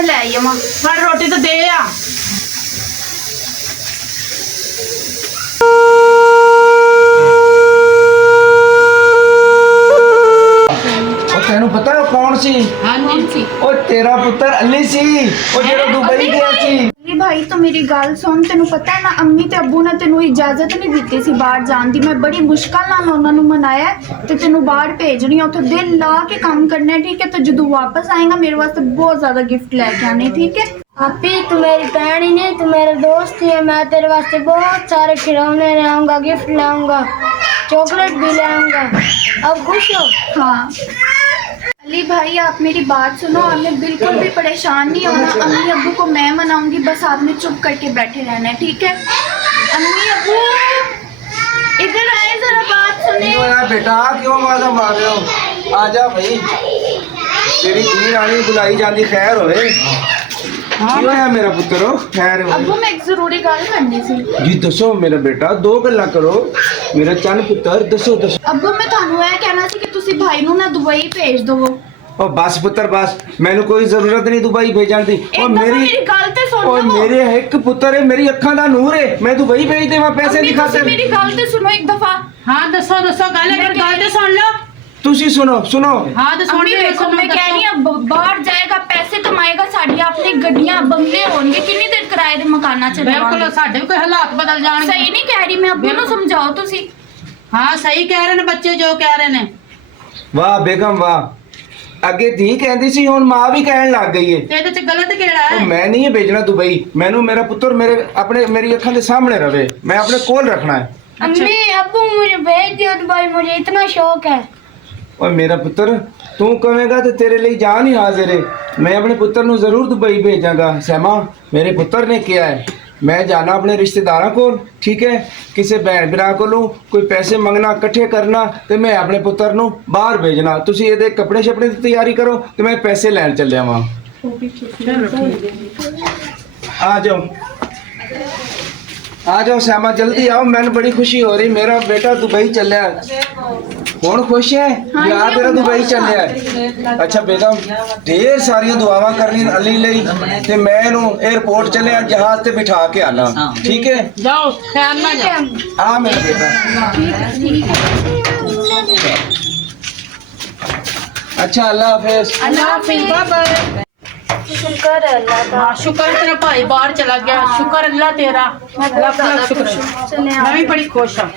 मैं ले आई आवां। फड़ रोटी तो दे आ। तेनू पता है कौन सी? हाँ जी। ओ तेरा पुत्र अली सी, ओ जेड़ा दुबई गया सी। अली भाई तो मेरी गल सुन, तेनू पता है ना अम्मी ते अब्बू ने तेनू इजाजत नहीं दी सी बाहर जान दी। मैं बड़ी मुश्किल नाल उन्हां नू मनाया ते तेनू बाहर भेजनी है, उत्थे दिल ला के काम करना है, ठीक है? तो जदों वापस आएगा मेरे वास्ते बहुत ज्यादा गिफ्ट लेके आने, ठीक है? आपी तू मेरी बहन ही नहीं, तू मेरा दोस्त ही है। मैं तेरे वास्ते बहुत सारे खिलौने ले आऊंगा, गिफ्ट लाऊंगा, चॉकलेट भी ले आऊंगा। अब खुश हो? हाँ अली भाई आप मेरी बात सुनो, आपने बिल्कुल भी परेशान नहीं होना। अम्मी अब्बू को मैं मनाऊंगी, बस आपने चुप करके बैठे रहना है, ठीक है? अम्मी अब्बू इधर आए, जरा बात सुने। बेटा क्यों आवाज़ मार रहे हो? आजा भाई, तेरी धी रानी बुलाई जाती। खैर होए क्यों है मेरा पुत्र? हो खैर होए। अब्बू मैं एक जरूरी गल करनी सी जी दसो मेरा बेटा, दो गल्लां करो मेरा चन पुत्र, दसो दसो। अब्बू मैं थानू यह कहना सी कि तुसी भाई नू ना दुबई भेज दो। ओ बस पुत्र बस, मैनू कोई जरूरत नहीं दुबई भेजण दी। एक दफा मेरी गल ते सुन और लो। मेरे एक पुत्र है, मेरी अखां दा नूर है, मैं दुबई भेज देवां पैसे अम्मी नहीं तुसी खाते? मेरी गल ते सुनो एक दफा। हाँ दसो दसो गल है, गल तो सुन लो। तुसी सुनो सुनो। हाँ तो अम्मी सुनिए देखो मैं कह रही हूं बाहर जाएगा, पैसे कमाएगा, साडी अपनी गड्डियां बंगले होंगे, कितनी देर किराए दे मकाना च बिल्कुल रहांगे। साडे भी कोई हालात बदल जाणगे। सही नहीं कह रही मैं, अब्बू नू समझाओ तुसी। हाँ सही कह रहे ने बच्चे जो कह रहे ने। वाह बेगम वाह, अगे धी कहती सी हुण मां भी कहण लग गई है। ਇਹਦੇ ਚ गलत केड़ा ओ, है? मैं नहीं है भेजना दुबई, मैनू मेरा पुत्र मेरे अपने मेरी अखां दे सामने रवे, मैं अपने कोल रखना है। अम्मी अब्बू मुझे भेज दियो दुबई, मुझे इतना शौक है। और मेरा पुत्र तू कहेगा तो तेरे लिए जान ही हाजिर है। मैं अपने पुत्र नू जरूर दुबई भेजांगा। सहमा मेरे पुत्र ने किया है, मैं जाना अपने रिश्तेदारों को, ठीक है? किसी भैन भरा को कोई पैसे मंगना इकट्ठे करना तो मैं अपने पुत्र नू बाहर भेजना। तुसी ये कपड़े शपड़े की तैयारी करो तो मैं पैसे लैन चलिया वहाँ। आ जाओ आ जाओ श्यामा, जल्दी आओ, मैंने बड़ी खुशी हो रही, मेरा बेटा दुबई चलिया। कौन खुश है? यार तेरा दुबई चलिया है। अच्छा बेगम ढेर सारी दुआवां करनी अली लई ते मैं इहनू एयरपोर्ट चलिया, जहाज ते बिठा के आना, ठीक है? जाओ खैर ना जाओ। आ मेरा बेटा। अच्छा अल्लाह हाफिज। अल्लाह हाफिज बाबा। शुक्र है अल्लाह का। हाँ शुक्र तेरा भाई बाहर चला गया, शुक्र अल्लाह तेरा, अल्लाह का शुक्र। मैं भी बड़ी खुश हाँ।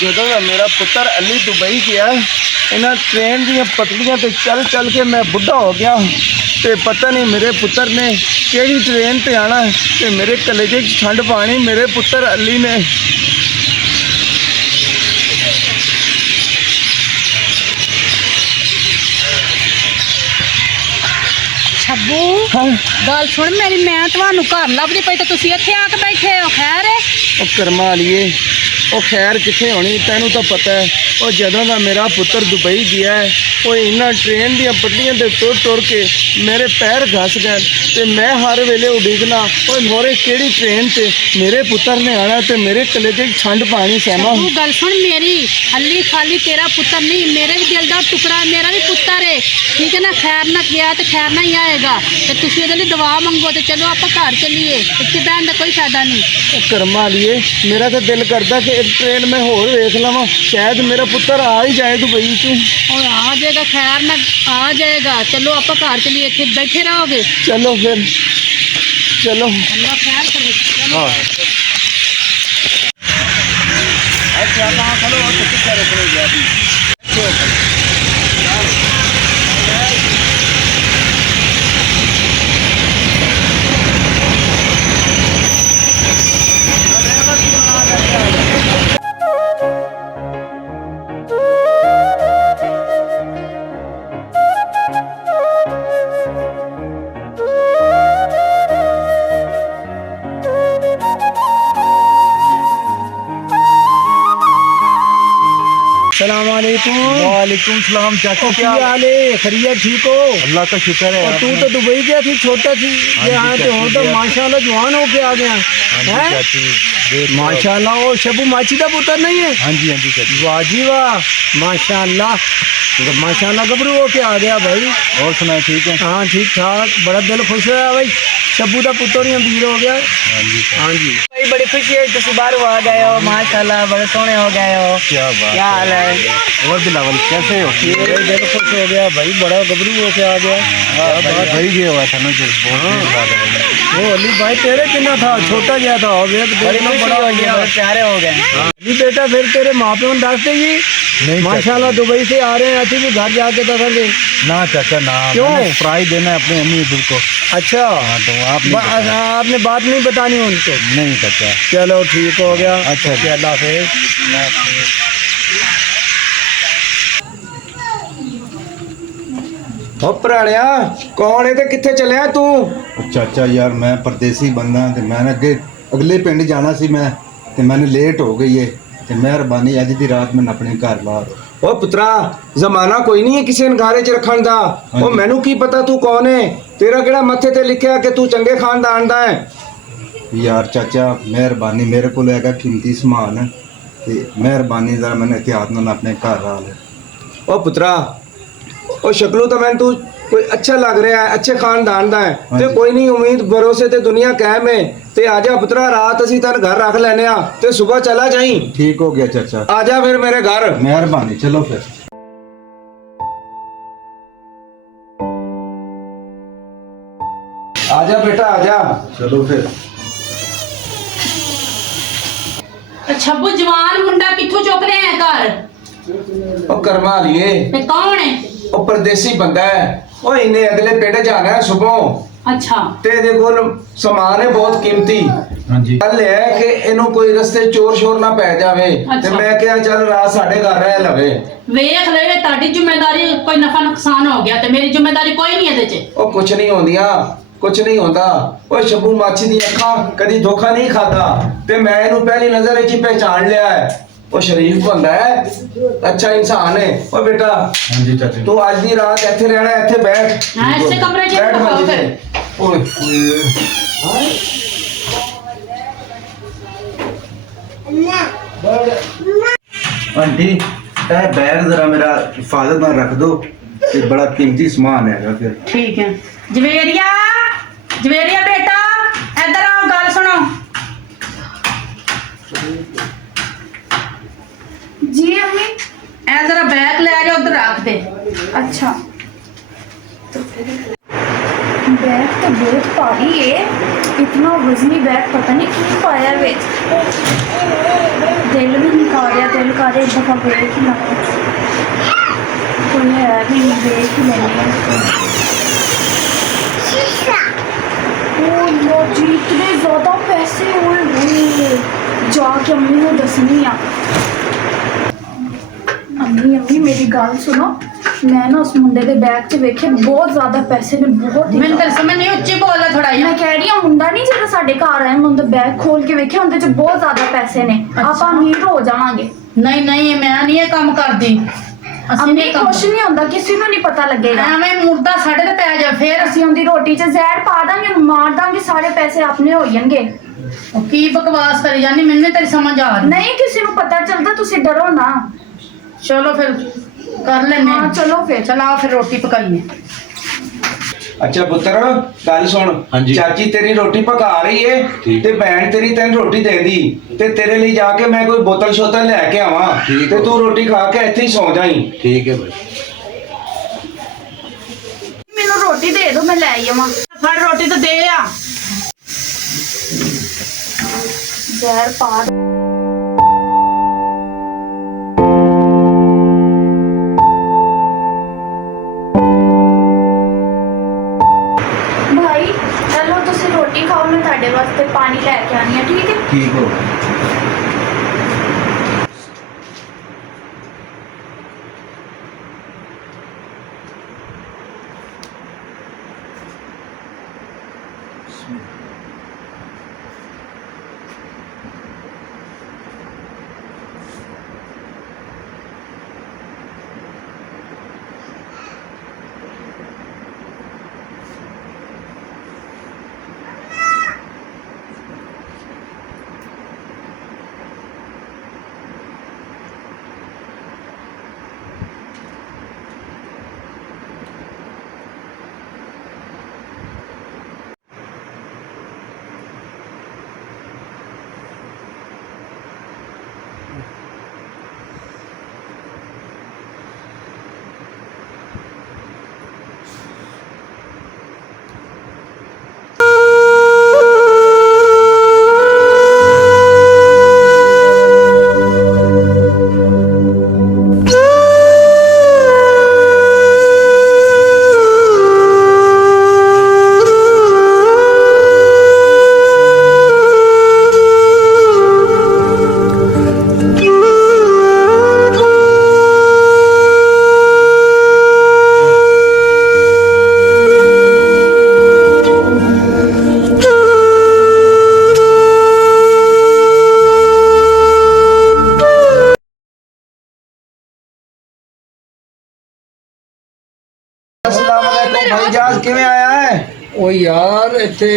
ਜਦੋਂ ਦਾ ਮੇਰਾ ਪੁੱਤਰ ਅਲੀ ਦੁਬਈ ਗਿਆ, ਇਹਨਾਂ ਟ੍ਰੇਨ ਦੀਆਂ ਪਟੜੀਆਂ ਤੇ ਚੱਲ ਚੱਲ ਕੇ ਮੈਂ ਬੁੱਢਾ ਹੋ ਗਿਆ ਤੇ ਪਤਾ ਨਹੀਂ ਮੇਰੇ ਪੁੱਤਰ ਨੇ ਕਿਹੜੀ ਟ੍ਰੇਨ ਤੇ ਆਣਾ ਤੇ ਮੇਰੇ ਕਲੇਜੇ 'ਚ ਠੰਡ ਪਾਣੀ ਮੇਰੇ ਪੁੱਤਰ ਅਲੀ ਨੇ। ਛੱਬੂ ਹਾਂ ਗੱਲ ਸੁਣ ਮੇਰੀ, ਮੈਂ ਤੁਹਾਨੂੰ ਘਰ ਲੱਭਦੀ ਪਈ ਤੇ ਤੁਸੀਂ ਇੱਥੇ ਆ ਕੇ ਬੈਠੇ ਹੋ। ਖੈਰ ਹੈ? ਉਹ ਕਰਮਾਂ ਵਾਲੀਏ, ਉਹ ਖੈਰ ਕਿੱਥੇ ਹੋਣੀ, ਤੈਨੂੰ ਤਾਂ ਪਤਾ ਹੈ ਉਹ ਜਦੋਂ ਦਾ ਮੇਰਾ ਪੁੱਤਰ ਦੁਬਈ ਗਿਆ ਹੈ ਉਹ ਇਹਨਾਂ ਟ੍ਰੇਨ ਦੀਆਂ ਪਟੜੀਆਂ ਤੇ ਤੁਰ ਤੁਰ ਕੇ ਮੇਰੇ ਪੈਰ ਘਸ ਗਏ ਤੇ ਮੈਂ ਹਰ ਵੇਲੇ ਉਡੀਕਣਾ ਉਹ ਮੋਰੇ ਕਿਹੜੀ ਟ੍ਰੇਨ ਤੇ ਮੇਰੇ ਪੁੱਤਰ ਨੇ ਆਣਾ ਤੇ ਮੇਰੇ ਕਲੇਜੇ 'ਚ ਠੰਡ ਪਾਣੀ। ਸਹਿਮਾ ਤੂੰ ਗੱਲ ਸੁਣ ਮੇਰੀ, ਅਲੀ ਖਾਲੀ ਤੇਰਾ ਪੁੱਤਰ ਨਹੀਂ, ਮੇਰੇ ਵੀ ਦਿਲ ਦਾ ਟੁਕੜਾ, ਮੇਰਾ ਵੀ ਪੁੱਤਰ ਹੈ, ਠੀਕ ਹੈ ਨਾ? ਖੈਰ ਨਾ ਗਿਆ ਤੇ ਖੈਰ ਨਾ ਹੀ ਆਏਗਾ ਤੇ ਤੁਸੀਂ ਉਹਦੇ ਲਈ ਦੁਆ ਮੰਗੋ ਤੇ ਚਲੋ ਆਪਾਂ ਘਰ ਚੱਲੀਏ, ਇੱਥੇ ਬਹਿਣ ਦਾ ਕੋਈ ਫਾਇਦਾ ਨਹੀਂ। ਉਹ ਕਰਮਾਂ ਵਾਲੀਏ, ਮੇਰਾ ਤਾਂ ਦਿਲ ਕਰਦਾ ਕਿ ਇੱਕ ਟ੍ਰੇਨ ਮੈਂ ਹੋਰ ਵੇਖ ਲਵਾਂ, ਸ਼ਾਇਦ ਮੇਰਾ ਪੁੱਤਰ ਆ ਹੀ ਜਾਏ ਦੁਬਈ 'ਚ। और आ जाएगा, खैर ना आ जाएगा। चलो आप घर चलिए, इतने बैठे रहोगे? चलो फिर। चलो अल्लाह खैर करे चलो। हाँ अच्छा कहाँ खड़ो हो तो कितना रखने अभी वालेकुम सलाम चाचा, क्या हाल है? खैरियत ठीक हो? अल्लाह का शुक्र है। और तू तो दुबई गया थी, छोटा थी, यहाँ तो हो तो माशाल्लाह जवान हो के आ गया है माशाल्लाह। वो शबू माची का पुत्र नहीं है? हाँ जी चाची। वाह जी वाह, माशाल्लाह माशाल्लाह, गबरू हो के आ गया भाई। और सुना ठीक है? हाँ ठीक ठाक, बड़ा दिल खुश होया भाई, शबू का पुत्र ही अमीर हो गया। हाँ जी भाई, बड़ी खुशी है तुम बाहर आ गए हो, माशाल्लाह बड़े सोहने हो गए हो। क्या बात, क्या हाल है? और बिलावल कैसे हो? दिल खुश हो गया भाई, बड़ा गबरू हो के आ गया। भाई ये हुआ था ना वो अली भाई तेरे कितना था, छोटा गया था, बड़ा हो गया, प्यारे हो गए। अली बेटा फिर तेरे माँ प्यो दस देगी माशाल्लाह दुबई से आ रहे हैं, अच्छी भी घर जाके दसेंगे ना चाचा ना। क्यों? प्राइज देना है अपने अम्मी अब्बू को। अच्छा हाँ, तो आपने बात नहीं बतानी उनको? नहीं चाचा। चलो ठीक हो गया। अच्छा अल्लाह हाफिज़। हो भराड़िया कौन है ते किथे चलिया तू? चाचा यार मैं परदेसी बंदा ते मैंने अगले पिंड जाना सी मैं ते मैंने लेट हो गई है ते मेहरबानी अज दी रात मैं अपने घर ला। ओ पुत्रा जमाना कोई नहीं है किसी ने घारे च रखन दा। ओ मैनू की पता तू कौन है? तेरा केड़ा मत्थे ते लिखिया कि तू चंगे खानदान दा है? यार चाचा मेहरबानी, मेरे को हैगा कीमती समान ते मेहरबानी जरा मैंने एहतियात नाल अपने घर ला ले। ओ पुत्रा ओ शक्लू तो मैं तू कोई अच्छा लग रहा है, अच्छे खानदान दा है ते कोई नहीं, उम्मीद भरोसे ते दुनिया कायम है ते आजा पुत्रा, रात असी तेन घर रख लेने आ ते सुबह चला जाई। ठीक हो गया चाचा, आजा फिर मेरे घर। मेहरबानी, चलो फिर। आजा बेटा आजा। चलो फिर। छब्बू जवान मुंडा किथों चुक रहे हैं घर? ओ करवा लिए ते कौन है? ओ परदेसी बंदा है, ओ इन्हें अगले पेड़ जाना है सुबह। अच्छा ते ਇਹਦੇ ਕੋਲ ਸਮਾਨ ਹੈ ਬਹੁਤ ਕੀਮਤੀ। ਹਾਂਜੀ ਗੱਲ ਹੈ ਕਿ ਇਹਨੂੰ ਕੋਈ ਰਸਤੇ ਚੋਰ ਸ਼ੋਰ ਨਾ ਪੈ ਜਾਵੇ ਤੇ ਮੈਂ ਕਿਹਾ ਚੱਲ ਰਾਤ ਸਾਡੇ ਘਰ ਰਹਿ ਲਵੇ। ਵੇਖ ਲੈ ਤੁਹਾਡੀ ਜ਼ਿੰਮੇਵਾਰੀ, ਕੋਈ ਨਫਾ ਨੁਕਸਾਨ ਹੋ ਗਿਆ ਤੇ ਮੇਰੀ ਜ਼ਿੰਮੇਵਾਰੀ ਕੋਈ ਨਹੀਂ ਇਹਦੇ 'ਚ। ਉਹ ਕੁਛ ਨਹੀਂ ਹੁੰਦੀਆਂ, ਕੁਛ ਨਹੀਂ ਹੁੰਦਾ। ਉਹ ਸ਼ੱਬੂ ਮਾਛੀ ਦੀ ਅੱਖਾਂ ਕਦੀ ਧੋਖਾ ਨਹੀਂ ਖਾਦਾ ਤੇ ਮੈਂ ਇਹਨੂੰ ਪਹਿਲੀ ਨਜ਼ਰ ਵਿੱਚ ਹੀ ਪਹਿਚਾਨ ਲਿਆ ਹੈ। ਉਹ ਸ਼ਰੀਫ ਬੰਦਾ ਹੈ, अच्छा इंसान है। ओ बेटा हाँ जी चाचा। तू आज दी रात ਇੱਥੇ ਰਹਿਣਾ, ਇੱਥੇ ਬੈਠ। हाँ इससे कमरे च बैठ रखो मंजी फिर। पे। ओए आंटी ए बैग जरा मेरा हिफाजत में रख दो, ये बड़ा कीमती सामान है फिर। ठीक है जवेरिया, जवेरिया बेटा इधर आओ, गल सुनो। जी अम्मी। ए जरा बैग ले जा, उधर रख दे। अच्छा बैग तो बहुत भारी है, इतना वजनी बैग पता नहीं क्यों पाया बेच। दिल भी नहीं खा रहा, दिल खा रहा एक दफ़ा देख ही ना, कोई है भी नहीं, देख ही लेंगे। ओ लो जी इतने ज़्यादा पैसे हुए, जाके अम्मी को दसनी आ। अम्मी अम्मी मेरी गल सुनो, मैं ना उस मुंडे के बैग च वेखे बहुत ज्यादा पैसे ने, बहुत ही मैंने तेरे समझ नहीं, उच्ची बोल थोड़ा मैं जिहा। कह रही हूँ मुंडा नहीं जेड़ा साडे घर आया, मैं उनका बैग खोल के वेखे उनदे च बहुत ज्यादा पैसे ने, आप अमीर हो जावांगे। नहीं नहीं मैं नहीं ये काम करदी। ਅਸੀਂ अम्मी ਨਹੀਂ कुछ नहीं होंदा, किसी ਨੂੰ नहीं पता लगेगा। ਐਵੇਂ ਮੁਰਦਾ ਸਾਡੇ ਤੇ ਪੈ ਜਾ ਫੇਰ। ਅਸੀਂ ਉਹਦੀ ਰੋਟੀ 'ਚ ਜ਼ਹਿਰ ਪਾ ਦਾਂਗੇ, ਉਹਨੂੰ ਮਾਰ ਦਾਂਗੇ, ਸਾਰੇ ਪੈਸੇ ਆਪਣੇ ਹੋ ਜਾਣਗੇ। ਉਹ ਕੀ ਬਕਵਾਸ ਕਰੀ ਜਾਂਦੀ, ਮੈਨੂੰ ਨਹੀਂ ਤੇਰੀ ਸਮਝ ਆ ਰਹੀ। ਨਹੀਂ ਕਿਸੇ ਨੂੰ ਪਤਾ ਚੱਲਦਾ, ਤੁਸੀਂ ਡਰੋ ਨਾ। ਚਲੋ ਫਿਰ ਕਰ ਲੈਨੇ ਹਾਂ ਚਲੋ ਫਿਰ। ਚਲਾਓ ਫਿਰ ਰੋਟੀ ਪਕਾਈਏ। अच्छा पुत्र गल सुन। हाँ जी। चाची तेरी रोटी पका रही है ठीक। ते भैन तेरी तेन रोटी दे दी ते तेरे लिए जाके मैं कोई बोतल शोतल लेके आवा ठीक ते है। तू रोटी खा के ਇੱਥੇ ਹੀ ਸੌ ਜਾਈ। ठीक है भाई। ਮੈਨੂੰ ਰੋਟੀ ਦੇ ਦਿਓ, ਮੈਂ ਲੈ ਆਵਾਂ। ਫੜ ਰੋਟੀ ਤਾਂ ਦੇ ਆ। ਜ਼ਹਿਰ ਪਾ ਭਾਈ ਚਲੋ ਤੁਸੀਂ ਰੋਟੀ ਖਾਓ, ਮੈਂ ਤੁਹਾਡੇ ਵਾਸਤੇ ਪਾਣੀ ਲੈ ਕੇ ਆਣੀ ਹੈ, ਠੀਕ ਹੈ? ठीक हो अस्सलाम वालेकुम भाईजान किवें आया है ਉਹ ਯਾਰ ਇੱਥੇ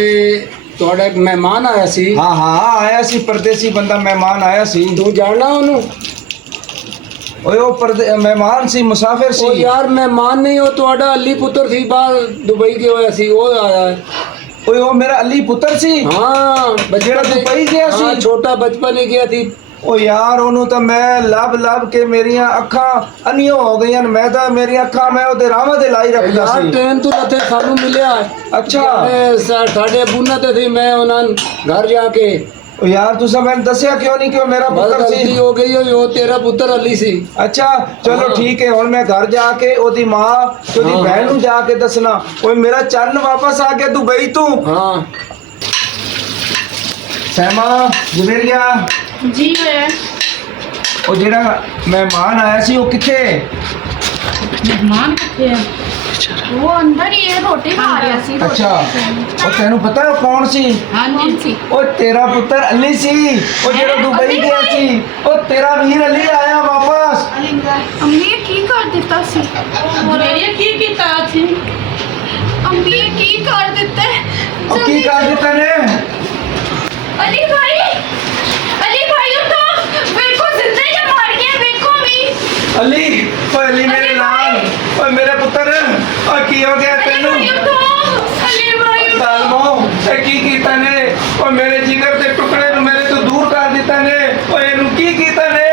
ਤੁਹਾਡਾ ਇੱਕ ਮਹਿਮਾਨ ਆਇਆ ਸੀ हाँ हाँ आया सी परदेसी बंदा मेहमान आया सी ਤੂੰ ਜਾਣਦਾ ਉਹਨੂੰ ओए ओ मेहमान सी मुसाफिर ਉਹ सी ਯਾਰ ਮਹਿਮਾਨ ਨਹੀਂ ਉਹ ਤੁਹਾਡਾ ਅਲੀ ਪੁੱਤਰ ਸੀ ਬਾਹਰ ਦੁਬਈ ਗਿਆ ਹੋਇਆ ਸੀ ਉਹ ਆਇਆ ਹੈ ओए ओ मेरा अली पुत्र सी ਹਾਂ ਜਿਹੜਾ ਦੁਬਈ ਗਿਆ ਸੀ? ਹਾਂ ਛੋਟਾ ਬਚਪਨ ਹੀ ਗਿਆ ਸੀ ਉਹ ਯਾਰ ਉਹਨੂੰ ਤਾਂ ਮੈਂ ਲੱਭ ਕੇ ਮੇਰੀਆਂ ਅੱਖਾਂ ਅੰਨੀਆਂ ਹੋ ਗਈਆਂ ਨੇ। ਮੈਂ ਤਾਂ ਮੇਰੀਆਂ ਅੱਖਾਂ ਮੈਂ ਉਹਦੇ ਰਾਹਾਂ ਤੇ ਲਾਈ ਰੱਖਦਾ ਯਾਰ ਸੀ। ਟ੍ਰੇਨ ਤੋਂ ਲੱਥੇ ਸਾਨੂੰ ਮਿਲਿਆ ਅੱਛਾ। ਸਾਡੇ ਬੁੰਨਾ ਤੇ ਸੀ ਮੈਂ ਉਹਨਾਂ ਘਰ ਜਾ ਕੇ ਉਹ ਯਾਰ ਤੁਸੀਂ ਮੈਨੂੰ ਦੱਸਿਆ ਕਿਉਂ ਨਹੀਂ ਕਿ ਉਹ ਮੇਰਾ ਬਸ ਪੁੱਤਰ ਗਲਤੀ ਸੀ? ਹੋ ਗਈ ਉਹ ਤੇਰਾ ਪੁੱਤਰ ਅਲੀ ਸੀ ਅੱਛਾ ਚਲੋ ਠੀਕ ਹੈ, ਹੁਣ ਮੈਂ ਘਰ ਜਾ ਕੇ ਉਹਦੀ ਮਾਂ ਤੇ ਉਹਦੀ ਹਾਂ। ਭੈਣ ਨੂੰ ਜਾ ਕੇ ਦੱਸਣਾ ਓਏ ਮੇਰਾ ਚੰਨ ਵਾਪਸ ਆ ਗਿਆ ਦੁਬਈ ਤੋਂ। ਹਾਂ ਸਹਿਮਾ ਜਵੇਰੀਆ ਜੀ ਹੋਇਆ ਉਹ ਜਿਹੜਾ ਮਹਿਮਾਨ ਆਇਆ ਸੀ ਉਹ ਕਿੱਥੇ? ਮਹਿਮਾਨ ਕਿੱਥੇ ਆ? ਉਹ ਅੰਦਰ ਹੀ ਹੈ, ਰੋਟੀ ਖਾ ਰਿਹਾ ਸੀ। ਰੋਟੀ ਅੱਛਾ ਖਾ ਰਿਹਾ। ਉਹ ਤੈਨੂੰ ਪਤਾ ਉਹ ਕੌਣ ਸੀ? ਹਾਂਜੀ ਸੀ ਉਹ ਤੇਰਾ ਪੁੱਤਰ ਅਲੀ ਸੀ, ਉਹ ਜਿਹੜਾ ਦੁਬਈ ਗਿਆ ਸੀ। ਉਹ ਤੇਰਾ ਵੀਰ ਅਲੀ ਆਇਆ ਵਾਪਸ। ਅੰਮੀ ਇਹ ਕੀ ਕਰ ਦਿੱਤਾ ਸੀ? ਮੇਰੇ ਕੀ ਕੀਤਾ ਸੀ? ਅੰਮੀ ਇਹ ਕੀ ਕਰ ਦਿੱਤਾ ਹੈ? ਉਹ ਕੀ ਕਰ ਦਿੱਤਾ ਨੇ? ਅਲੀ ਭਾਈ ਉਠੋ, ਵੇਖੋ ਜ਼ਿੰਦਾ ਹੀ ਮਾਰ ਗਿਆ, ਵੇਖੋ ਵੀ। ਅਲੀ ਓਏ ਅਲੀ ਮੇਰੇ ਨਾਲ, ਓਏ ਮੇਰੇ ਪੁੱਤਰ ਓਏ ਕੀ ਹੋ ਗਿਆ ਤੈਨੂੰ? ਅਲੀ ਭਾਈ ਉਠੋ। ਸਾਲਮੋ ਇਹ ਕੀ ਕੀਤਾ ਨੇ? ਓਏ ਮੇਰੇ ਜਿਗਰ ਦੇ ਟੁਕੜੇ ਨੂੰ ਮੇਰੇ ਤੋਂ ਦੂਰ ਕਰ ਦਿੱਤਾ ਨੇ। ਓਏ ਇਹਨੂੰ ਕੀ ਕੀਤਾ ਨੇ?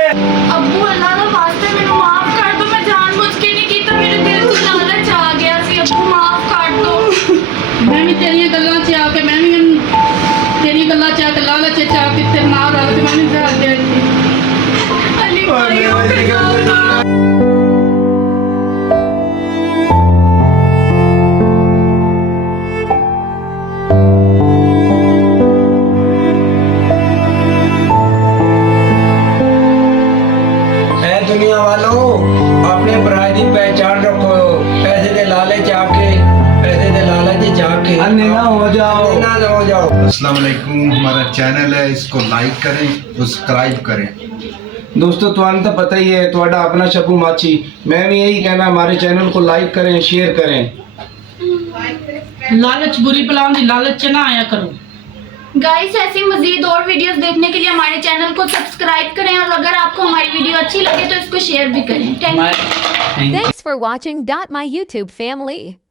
ਅੱਬੂ ਅੱਲਾ ਦਾ ਵਾਸਤੇ ਮੈਨੂੰ ਮਾਫ ਕਰ ਦਿਓ, ਮੈਂ ਜਾਣਬੁੱਝ ਕੇ ਨਹੀਂ ਕੀਤਾ, ਮੇਰੇ ਦਿਲ 'ਚ ਲਾਲਚ ਆ ਗਿਆ ਸੀ। ਅੱਬੂ ਮਾਫ ਕਰ ਦਿਓ। ਮੈਂ ਵੀ ਤੇਰੀਆਂ ਗੱਲਾਂ 'ਚ ਆ ਕੇ ਤੇਰੀ ਗੱਲਾਂ 'ਚ ਆ ਕੇ ਲਾਲਚ 'ਚ ਆ ਕੇ ਤੇਰੇ ਨਾਲ ਰਲ ਕੇ ਮੈਂ ਵੀ ਵਿਆਹ ਦੇ ਦਿੱਤੀ। ਅਲੀ ਓਏ ਭਾਈ ਮੇਰਾ ਉਠ ਜਿਗਰ ਦੇ ਜਾਓ। ਐ ਦੁਨੀਆ ਵਾਲੋਂ ਆਪਣੇ ਭਰਾ ਦੀ ਪਹਿਚਾਨ ਰੱਖੋ। ਪੈਸੇ ਦੇ ਲਾਲਚ ਆ ਕੇ अन्य ना हो जाओ, अन्य ना हो जाओ। अस्सलाम वालेकुम, हमारा चैनल है, इसको लाइक करें, सब्सक्राइब करें। दोस्तों ਤੁਹਾਨੂੰ ਤਾਂ ਪਤਾ ਹੀ ਹੈ, ਤੁਹਾਡਾ ਆਪਣਾ ਸ਼ਬੂ ਮਾਚੀ। मैं भी यही कहना, हमारे चैनल को लाइक करें, शेयर करें। लालच बुरी बलाओं की लालच च ना आया करो। गाइस ऐसी मजीद और वीडियोस देखने के लिए हमारे चैनल को सब्सक्राइब करें, और अगर आपको हमारी वीडियो अच्छी लगे तो इसको शेयर भी करें। Thank you. Thanks for watching. My YouTube family.